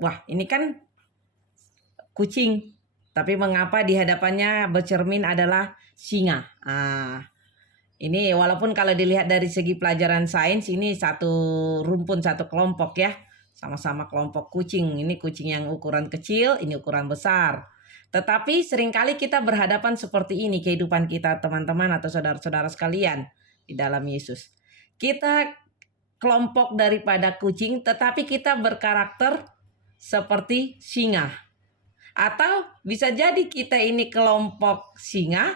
wah ini kan kucing, tapi mengapa di hadapannya bercermin adalah singa? Ini walaupun kalau dilihat dari segi pelajaran sains ini satu rumpun, satu kelompok ya. Sama-sama kelompok kucing. Ini kucing yang ukuran kecil, ini ukuran besar. Tetapi seringkali kita berhadapan seperti ini kehidupan kita teman-teman atau saudara-saudara sekalian di dalam Yesus. Kita kelompok daripada kucing tetapi kita berkarakter seperti singa. Atau bisa jadi kita ini kelompok singa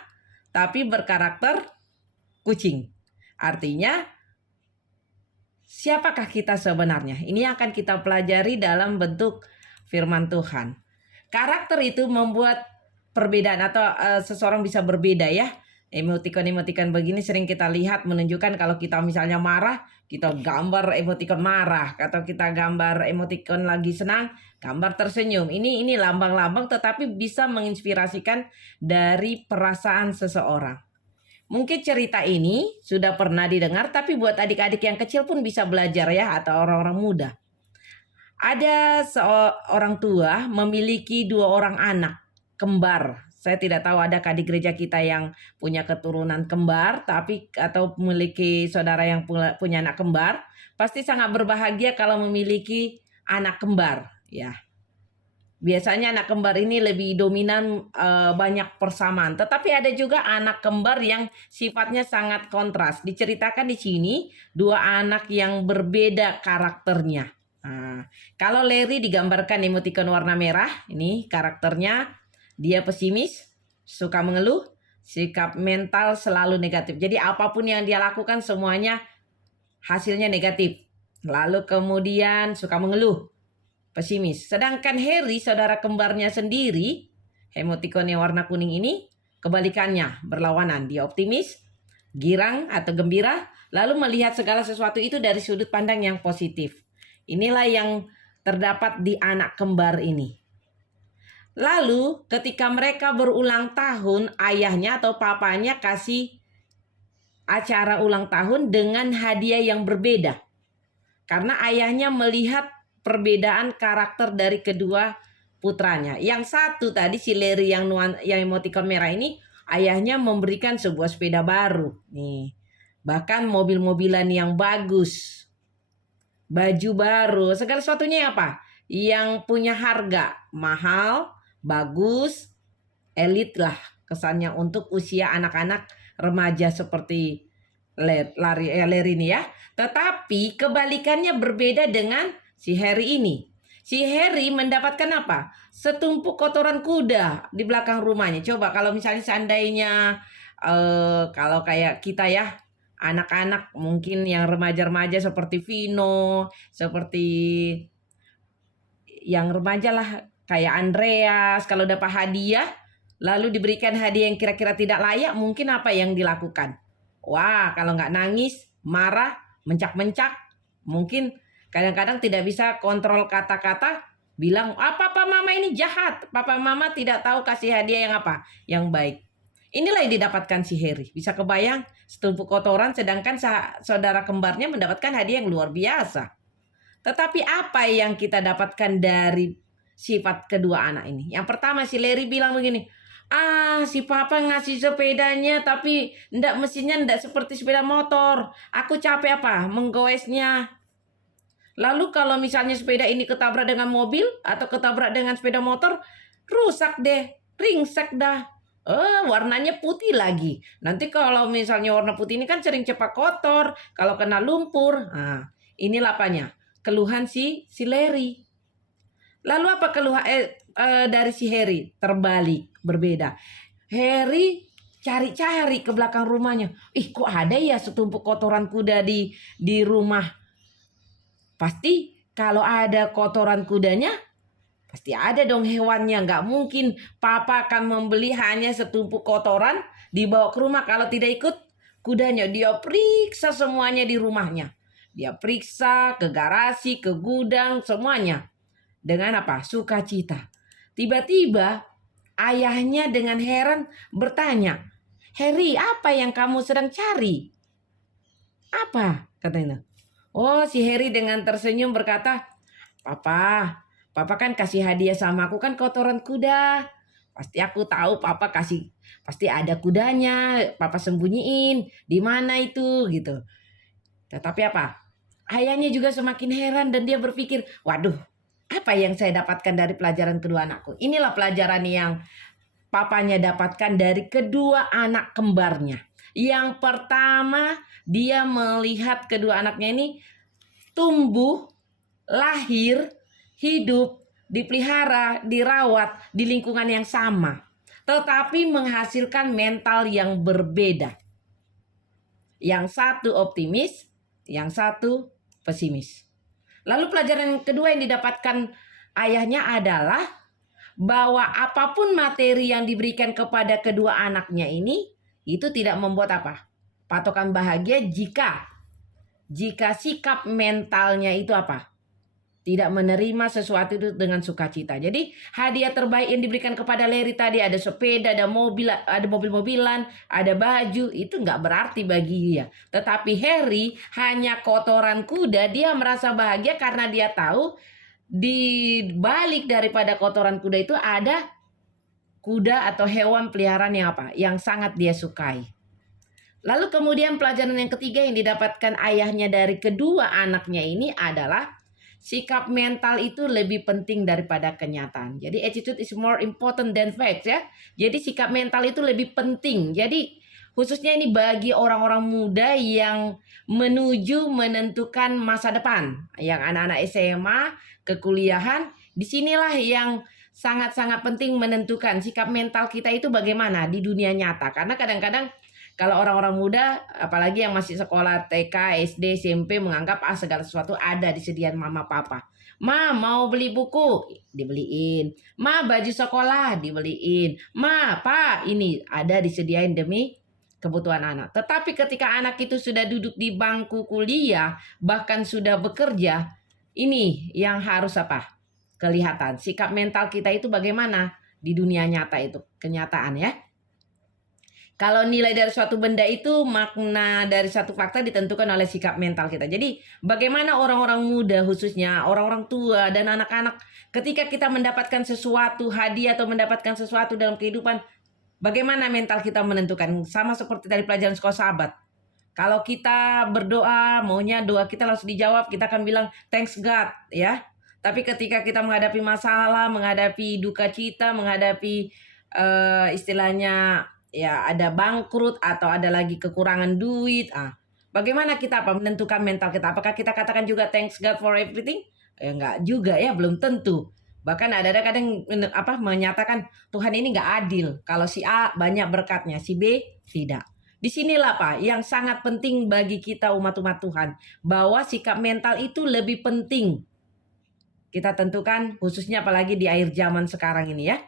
tapi berkarakter kucing. Artinya siapakah kita sebenarnya? Ini akan kita pelajari dalam bentuk firman Tuhan. Karakter itu membuat perbedaan atau seseorang bisa berbeda ya. Emotikon-emotikon begini sering kita lihat menunjukkan kalau kita misalnya marah, kita gambar emotikon marah. Atau kita gambar emotikon lagi senang, gambar tersenyum. Ini lambang-lambang tetapi bisa menginspirasikan dari perasaan seseorang. Mungkin cerita ini sudah pernah didengar, tapi buat adik-adik yang kecil pun bisa belajar ya, atau orang-orang muda. Ada seorang tua memiliki 2 orang anak kembar. Saya tidak tahu adakah di gereja kita yang punya keturunan kembar, tapi atau memiliki saudara yang punya anak kembar, pasti sangat berbahagia kalau memiliki anak kembar ya. Biasanya anak kembar ini lebih dominan banyak persamaan. Tetapi ada juga anak kembar yang sifatnya sangat kontras. Diceritakan di sini 2 anak yang berbeda karakternya. Kalau Larry digambarkan emotikon warna merah. Ini karakternya dia pesimis, suka mengeluh, sikap mental selalu negatif. Jadi apapun yang dia lakukan semuanya hasilnya negatif. Lalu kemudian suka mengeluh, pesimis. Sedangkan Harry, saudara kembarnya sendiri, emotikon yang warna kuning ini, kebalikannya, berlawanan. Dia optimis, girang atau gembira, lalu melihat segala sesuatu itu dari sudut pandang yang positif. Inilah yang terdapat di anak kembar ini. Lalu ketika mereka berulang tahun, ayahnya atau papanya kasih acara ulang tahun dengan hadiah yang berbeda. Karena ayahnya melihat perbedaan karakter dari kedua putranya. Yang satu tadi si Larry yang emotikon merah ini, ayahnya memberikan sebuah sepeda baru. Nih, bahkan mobil-mobilan yang bagus, baju baru, segala sesuatunya apa? Yang punya harga mahal, bagus, elit lah kesannya untuk usia anak-anak remaja seperti Larry ini ya. Tetapi kebalikannya berbeda dengan si Harry ini. Si Harry mendapatkan apa? Setumpuk kotoran kuda di belakang rumahnya. Coba kalau misalnya seandainya kalau kayak kita ya, anak-anak mungkin yang remaja-remaja seperti Vino, seperti yang remaja lah kayak Andreas, kalau dapat hadiah lalu diberikan hadiah yang kira-kira tidak layak, mungkin apa yang dilakukan? Wah, kalau nggak nangis, marah, mencak-mencak, mungkin kadang-kadang tidak bisa kontrol kata-kata, bilang, papa mama ini jahat, papa mama tidak tahu kasih hadiah yang apa, yang baik. Inilah yang didapatkan si Harry. Bisa kebayang setumpuk kotoran, sedangkan saudara kembarnya mendapatkan hadiah yang luar biasa. Tetapi apa yang kita dapatkan dari sifat kedua anak ini? Yang pertama si Larry bilang begini, si papa ngasih sepedanya tapi mesinnya ndak seperti sepeda motor. Aku capek menggoesnya. Lalu kalau misalnya sepeda ini ketabrak dengan mobil atau ketabrak dengan sepeda motor, rusak deh, ringsek dah. Warnanya putih lagi. Nanti kalau misalnya warna putih ini kan sering cepat kotor, kalau kena lumpur. Inilah apanya? Keluhan si Larry. Lalu apa keluhan dari si Harry? Terbalik, berbeda. Harry cari-cari ke belakang rumahnya. Kok ada ya setumpuk kotoran kuda di rumah? Pasti kalau ada kotoran kudanya, pasti ada dong hewannya. Nggak mungkin papa akan membeli hanya setumpuk kotoran dibawa ke rumah kalau tidak ikut kudanya. Dia periksa semuanya di rumahnya. Dia periksa ke garasi, ke gudang, semuanya. Dengan apa? Sukacita. Tiba-tiba ayahnya dengan heran bertanya, Harry, apa yang kamu sedang cari? Apa? Katanya. Si Harry dengan tersenyum berkata, Papa, Papa kan kasih hadiah sama aku kan kotoran kuda. Pasti aku tahu papa kasih, pasti ada kudanya, papa sembunyiin di mana itu gitu. Tetapi apa? Ayahnya juga semakin heran dan dia berpikir, waduh, apa yang saya dapatkan dari pelajaran kedua anakku? Inilah pelajaran yang papanya dapatkan dari kedua anak kembarnya. Yang pertama, dia melihat kedua anaknya ini tumbuh, lahir, hidup, dipelihara, dirawat di lingkungan yang sama, tetapi menghasilkan mental yang berbeda. Yang satu optimis, yang satu pesimis. Lalu pelajaran yang kedua yang didapatkan ayahnya adalah bahwa apapun materi yang diberikan kepada kedua anaknya ini, itu tidak membuat apa? Patokan bahagia jika sikap mentalnya itu apa? Tidak menerima sesuatu itu dengan sukacita. Jadi hadiah terbaik yang diberikan kepada Larry tadi ada sepeda, ada mobil, ada mobil-mobilan, ada baju, itu nggak berarti bagi dia. Tetapi Harry hanya kotoran kuda, dia merasa bahagia karena dia tahu di balik daripada kotoran kuda itu ada kuda atau hewan peliharaan yang apa? Yang sangat dia sukai. Lalu kemudian pelajaran yang ketiga yang didapatkan ayahnya dari kedua anaknya ini adalah sikap mental itu lebih penting daripada kenyataan. Jadi attitude is more important than facts ya. Jadi sikap mental itu lebih penting. Jadi khususnya ini bagi orang-orang muda yang menuju menentukan masa depan. Yang anak-anak SMA, kekuliahan, disinilah yang sangat-sangat penting menentukan sikap mental kita itu bagaimana di dunia nyata. Karena kadang-kadang kalau orang-orang muda, apalagi yang masih sekolah TK, SD, SMP menganggap segala sesuatu ada disediakan mama papa. Ma mau beli buku, dibeliin. Ma baju sekolah, dibeliin. Ma, pa, ini ada disediain demi kebutuhan anak. Tetapi ketika anak itu sudah duduk di bangku kuliah, bahkan sudah bekerja, ini yang harus apa? Kelihatan. Sikap mental kita itu bagaimana di dunia nyata itu, kenyataan ya. Kalau nilai dari suatu benda itu, makna dari satu fakta ditentukan oleh sikap mental kita. Jadi bagaimana orang-orang muda khususnya, orang-orang tua dan anak-anak ketika kita mendapatkan sesuatu hadiah atau mendapatkan sesuatu dalam kehidupan, bagaimana mental kita menentukan? Sama seperti dari pelajaran sekolah sahabat. Kalau kita berdoa, maunya doa kita langsung dijawab, kita akan bilang thanks God ya. Tapi ketika kita menghadapi masalah, menghadapi duka cita, menghadapi istilahnya ya ada bangkrut atau ada lagi kekurangan duit, bagaimana kita menentukan mental kita? Apakah kita katakan juga thanks God for everything? Ya enggak juga ya, belum tentu. Bahkan ada kadang menyatakan Tuhan ini enggak adil. Kalau si A banyak berkatnya, si B tidak. Disinilah Pak yang sangat penting bagi kita umat-umat Tuhan, bahwa sikap mental itu lebih penting kita tentukan, khususnya apalagi di akhir zaman sekarang ini ya.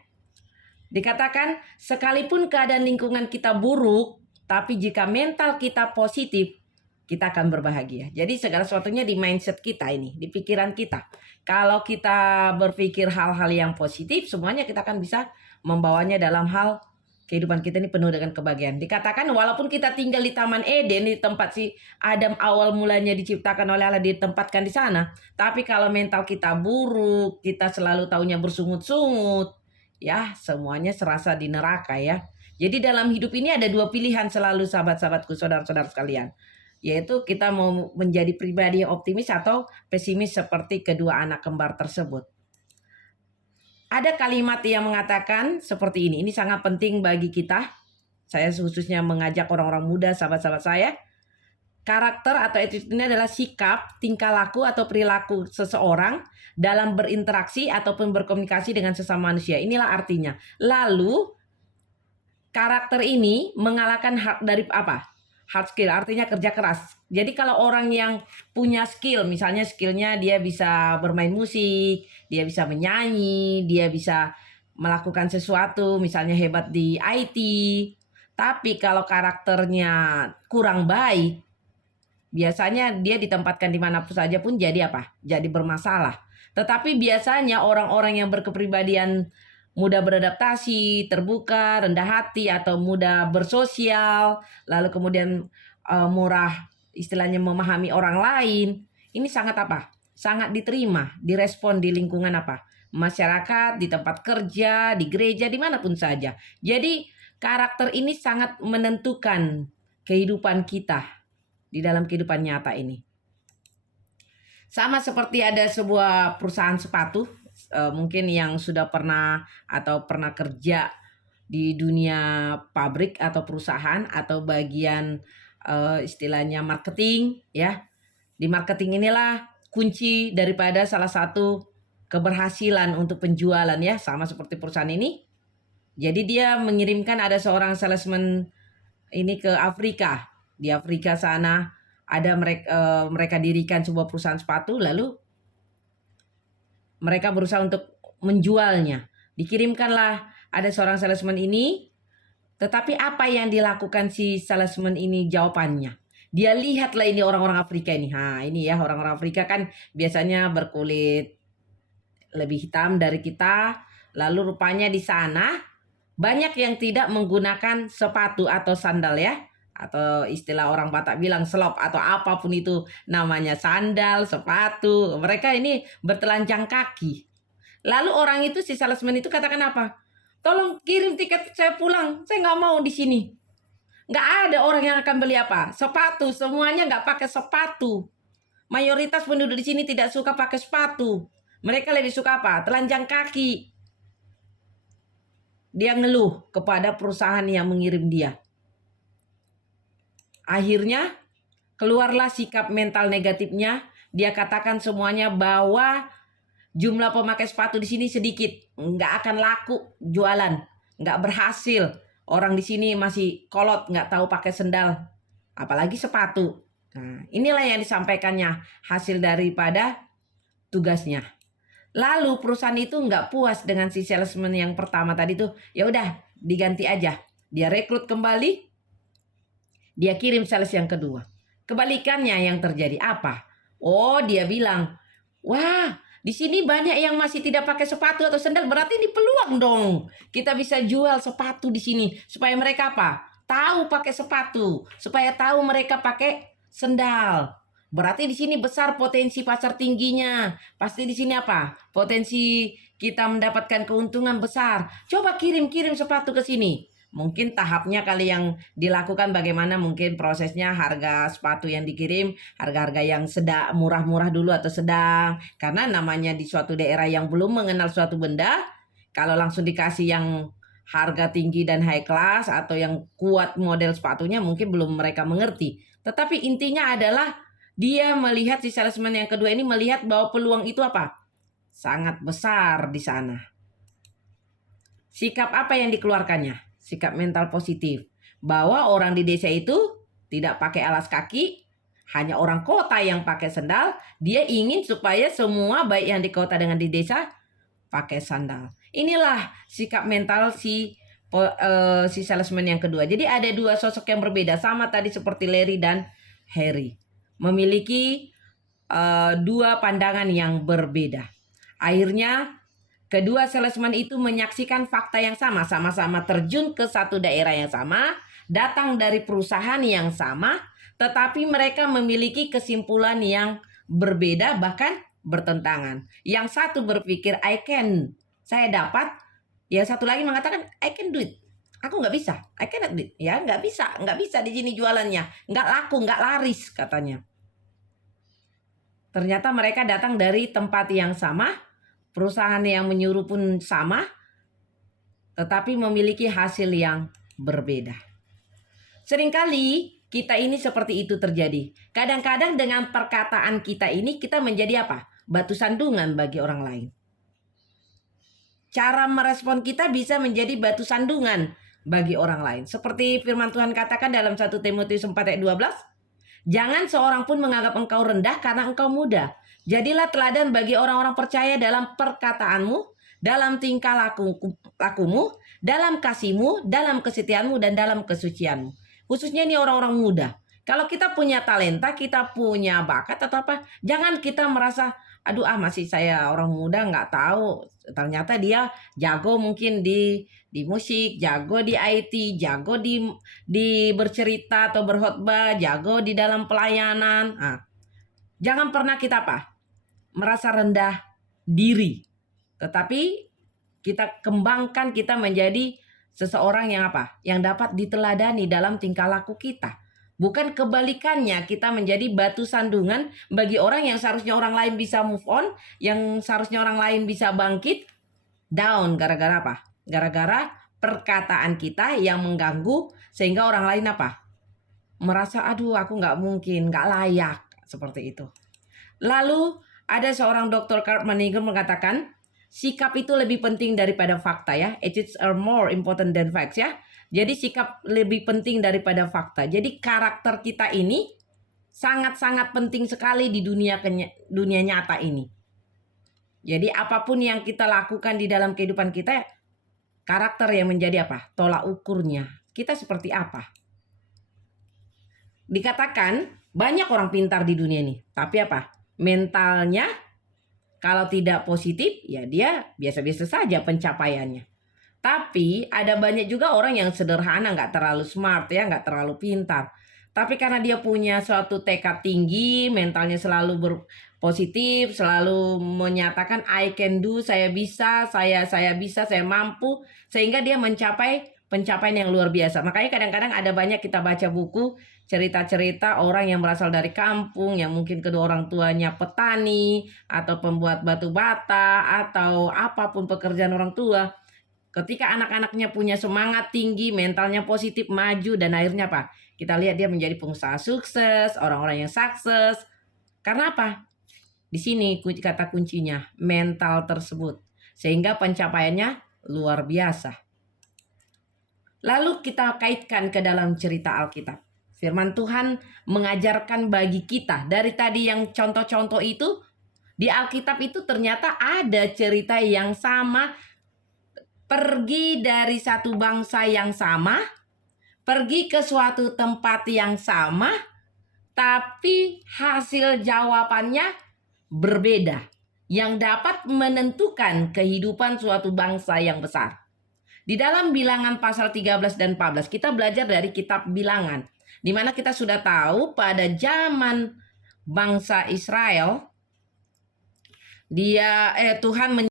Dikatakan sekalipun keadaan lingkungan kita buruk, tapi jika mental kita positif, kita akan berbahagia. Jadi segala sesuatunya di mindset kita ini, di pikiran kita. Kalau kita berpikir hal-hal yang positif, semuanya kita akan bisa membawanya dalam hal kehidupan kita ini penuh dengan kebahagiaan. Dikatakan walaupun kita tinggal di Taman Eden, di tempat si Adam awal mulanya diciptakan oleh Allah, ditempatkan di sana. Tapi kalau mental kita buruk, kita selalu taunya bersungut-sungut, ya semuanya serasa di neraka ya. Jadi dalam hidup ini ada dua pilihan selalu sahabat-sahabatku, saudara-saudara sekalian. Yaitu kita mau menjadi pribadi yang optimis atau pesimis seperti kedua anak kembar tersebut. Ada kalimat yang mengatakan seperti ini sangat penting bagi kita. Saya khususnya mengajak orang-orang muda, sahabat-sahabat saya. Karakter atau attitude ini adalah sikap, tingkah laku atau perilaku seseorang dalam berinteraksi ataupun berkomunikasi dengan sesama manusia. Inilah artinya. Lalu karakter ini mengalahkan dari apa? Hard skill, artinya kerja keras. Jadi kalau orang yang punya skill, misalnya skillnya dia bisa bermain musik, dia bisa menyanyi, dia bisa melakukan sesuatu, misalnya hebat di IT. Tapi kalau karakternya kurang baik, biasanya dia ditempatkan di mana saja pun jadi apa? Jadi bermasalah. Tetapi biasanya orang-orang yang berkepribadian mudah beradaptasi, terbuka, rendah hati, atau mudah bersosial, lalu kemudian murah, istilahnya memahami orang lain, ini sangat apa? sangat diterima, direspon di lingkungan apa? Masyarakat, di tempat kerja, di gereja, dimanapun saja. Jadi karakter ini sangat menentukan kehidupan kita di dalam kehidupan nyata ini. Sama seperti ada sebuah perusahaan sepatu, mungkin yang sudah pernah atau pernah kerja di dunia pabrik atau perusahaan atau bagian istilahnya marketing ya. Di marketing inilah kunci daripada salah satu keberhasilan untuk penjualan ya, sama seperti perusahaan ini. Jadi dia mengirimkan ada seorang salesman ini ke Afrika. Di Afrika sana ada mereka dirikan sebuah perusahaan sepatu, lalu mereka berusaha untuk menjualnya. Dikirimkanlah ada seorang salesman ini, tetapi apa yang dilakukan si salesman ini jawabannya? Dia lihatlah ini orang-orang Afrika ini. Ini ya orang-orang Afrika kan biasanya berkulit lebih hitam dari kita. Lalu rupanya di sana banyak yang tidak menggunakan sepatu atau sandal ya. Atau istilah orang Batak bilang selop atau apapun itu namanya, sandal, sepatu. Mereka ini bertelanjang kaki. Lalu orang itu, si salesman itu katakan apa? Tolong kirim tiket saya pulang. Saya nggak mau di sini. Nggak ada orang yang akan beli apa? Sepatu. Semuanya nggak pakai sepatu. Mayoritas penduduk di sini tidak suka pakai sepatu. Mereka lebih suka apa? Telanjang kaki. Dia ngeluh kepada perusahaan yang mengirim dia. Akhirnya keluarlah sikap mental negatifnya. Dia katakan semuanya bahwa jumlah pemakai sepatu di sini sedikit. Nggak akan laku jualan. Nggak berhasil. Orang di sini masih kolot, nggak tahu pakai sendal, apalagi sepatu. Nah, inilah yang disampaikannya hasil daripada tugasnya. Lalu perusahaan itu nggak puas dengan si salesman yang pertama tadi tuh, ya udah diganti aja. Dia rekrut kembali, dia kirim sales yang kedua. Kebalikannya yang terjadi apa? Oh, dia bilang, wah, di sini banyak yang masih tidak pakai sepatu atau sandal, berarti ini peluang dong. Kita bisa jual sepatu di sini supaya mereka apa? Tahu pakai sepatu, supaya tahu mereka pakai sandal. Berarti di sini besar potensi pasar tingginya. Pasti di sini apa? Potensi kita mendapatkan keuntungan besar. Coba kirim-kirim sepatu ke sini. Mungkin tahapnya kali yang dilakukan bagaimana, mungkin prosesnya harga sepatu yang dikirim, harga-harga yang sedang murah-murah dulu atau sedang. Karena namanya di suatu daerah yang belum mengenal suatu benda, kalau langsung dikasih yang harga tinggi dan high class atau yang kuat model sepatunya mungkin belum mereka mengerti. Tetapi intinya adalah dia melihat, si salesman yang kedua ini melihat bahwa peluang itu apa? Sangat besar di sana. Sikap apa yang dikeluarkannya? Sikap mental positif. Bahwa orang di desa itu tidak pakai alas kaki, hanya orang kota yang pakai sandal. Dia ingin supaya semua baik yang di kota dengan di desa pakai sandal. Inilah sikap mental si salesman yang kedua. Jadi ada dua sosok yang berbeda, sama tadi seperti Larry dan Harry. Memiliki dua pandangan yang berbeda. Akhirnya kedua salesman itu menyaksikan fakta yang sama, sama-sama terjun ke satu daerah yang sama, datang dari perusahaan yang sama, tetapi mereka memiliki kesimpulan yang berbeda, bahkan bertentangan. Yang satu berpikir saya dapat, yang satu lagi mengatakan I can do it. Aku nggak bisa, I cannot do it. Ya nggak bisa di sini jualannya, nggak laku, nggak laris katanya. Ternyata mereka datang dari tempat yang sama, perusahaan yang menyuruh pun sama, tetapi memiliki hasil yang berbeda. Seringkali kita ini seperti itu terjadi. Kadang-kadang dengan perkataan kita ini kita menjadi apa? Batu sandungan bagi orang lain. Cara merespon kita bisa menjadi batu sandungan bagi orang lain. Seperti firman Tuhan katakan dalam 1 Timotius 4 ayat 12. Jangan seorang pun menganggap engkau rendah karena engkau muda. Jadilah teladan bagi orang-orang percaya dalam perkataanmu, dalam tingkah lakumu, dalam kasihmu, dalam kesetiaanmu, dan dalam kesucianmu. Khususnya ini orang-orang muda. Kalau kita punya talenta, kita punya bakat atau apa, jangan kita merasa, aduh masih saya orang muda nggak tahu. Ternyata dia jago mungkin di musik, jago di IT, jago di bercerita atau berkhotbah, jago di dalam pelayanan. Jangan pernah kita merasa rendah diri. Tetapi kita kembangkan, kita menjadi seseorang yang apa? Yang dapat diteladani dalam tingkah laku kita. Bukan kebalikannya, kita menjadi batu sandungan bagi orang yang seharusnya orang lain bisa move on, yang seharusnya orang lain bisa bangkit, down gara-gara apa? Gara-gara perkataan kita yang mengganggu sehingga orang lain apa? Merasa aduh aku nggak mungkin, nggak layak, seperti itu. Lalu ada seorang dokter Carl Maniger mengatakan sikap itu lebih penting daripada fakta ya. Attitudes are more important than facts ya. Jadi sikap lebih penting daripada fakta. Jadi karakter kita ini sangat-sangat penting sekali di dunia nyata ini. Jadi apapun yang kita lakukan di dalam kehidupan kita, karakter yang menjadi apa? Tolak ukurnya. Kita seperti apa? Dikatakan banyak orang pintar di dunia ini. Tapi apa? Mentalnya kalau tidak positif, ya dia biasa-biasa saja pencapaiannya. Tapi ada banyak juga orang yang sederhana, nggak terlalu smart ya, nggak terlalu pintar. Tapi karena dia punya suatu tekad tinggi, mentalnya selalu berpositif, selalu menyatakan I can do, saya bisa, saya bisa, saya mampu, sehingga dia mencapai pencapaian yang luar biasa. Makanya kadang-kadang ada banyak kita baca buku cerita-cerita orang yang berasal dari kampung, yang mungkin kedua orang tuanya petani atau pembuat batu bata atau apapun pekerjaan orang tua. Ketika anak-anaknya punya semangat tinggi, mentalnya positif, maju, dan akhirnya apa? Kita lihat dia menjadi pengusaha sukses, orang-orang yang sukses. Karena apa? Di sini kata kuncinya, mental tersebut. Sehingga pencapaiannya luar biasa. Lalu kita kaitkan ke dalam cerita Alkitab. Firman Tuhan mengajarkan bagi kita, dari tadi yang contoh-contoh itu, di Alkitab itu ternyata ada cerita yang sama. Pergi dari satu bangsa yang sama, pergi ke suatu tempat yang sama, tapi hasil jawabannya berbeda, yang dapat menentukan kehidupan suatu bangsa yang besar. Di dalam Bilangan pasal 13 dan 14 kita belajar dari kitab Bilangan, di mana kita sudah tahu pada zaman bangsa Israel Tuhan